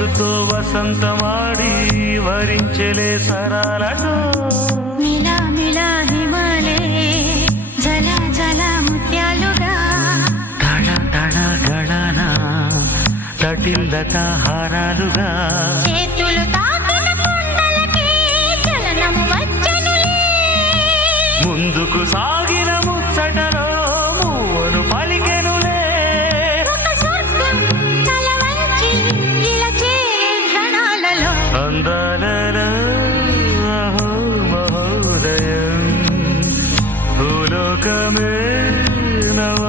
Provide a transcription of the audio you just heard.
మనసుతో వసంతమాడి వరించెలే సరాలతో మిలా మిలా హిమాలే జల జల ముత్యాలుగా తడ తడ గడన తటిల్లత హారాలుగా చేతులు తాకిన కుండలకి చలనము వచ్చనులే ముందుకు సాగిన ముచ్చటలో మూవను పలికెనులే ఒక స్వర్గం తల వంచి ఇలా చేరే క్షణాలలో అందాలలో అహో మహోదయం భూలోకమే నవ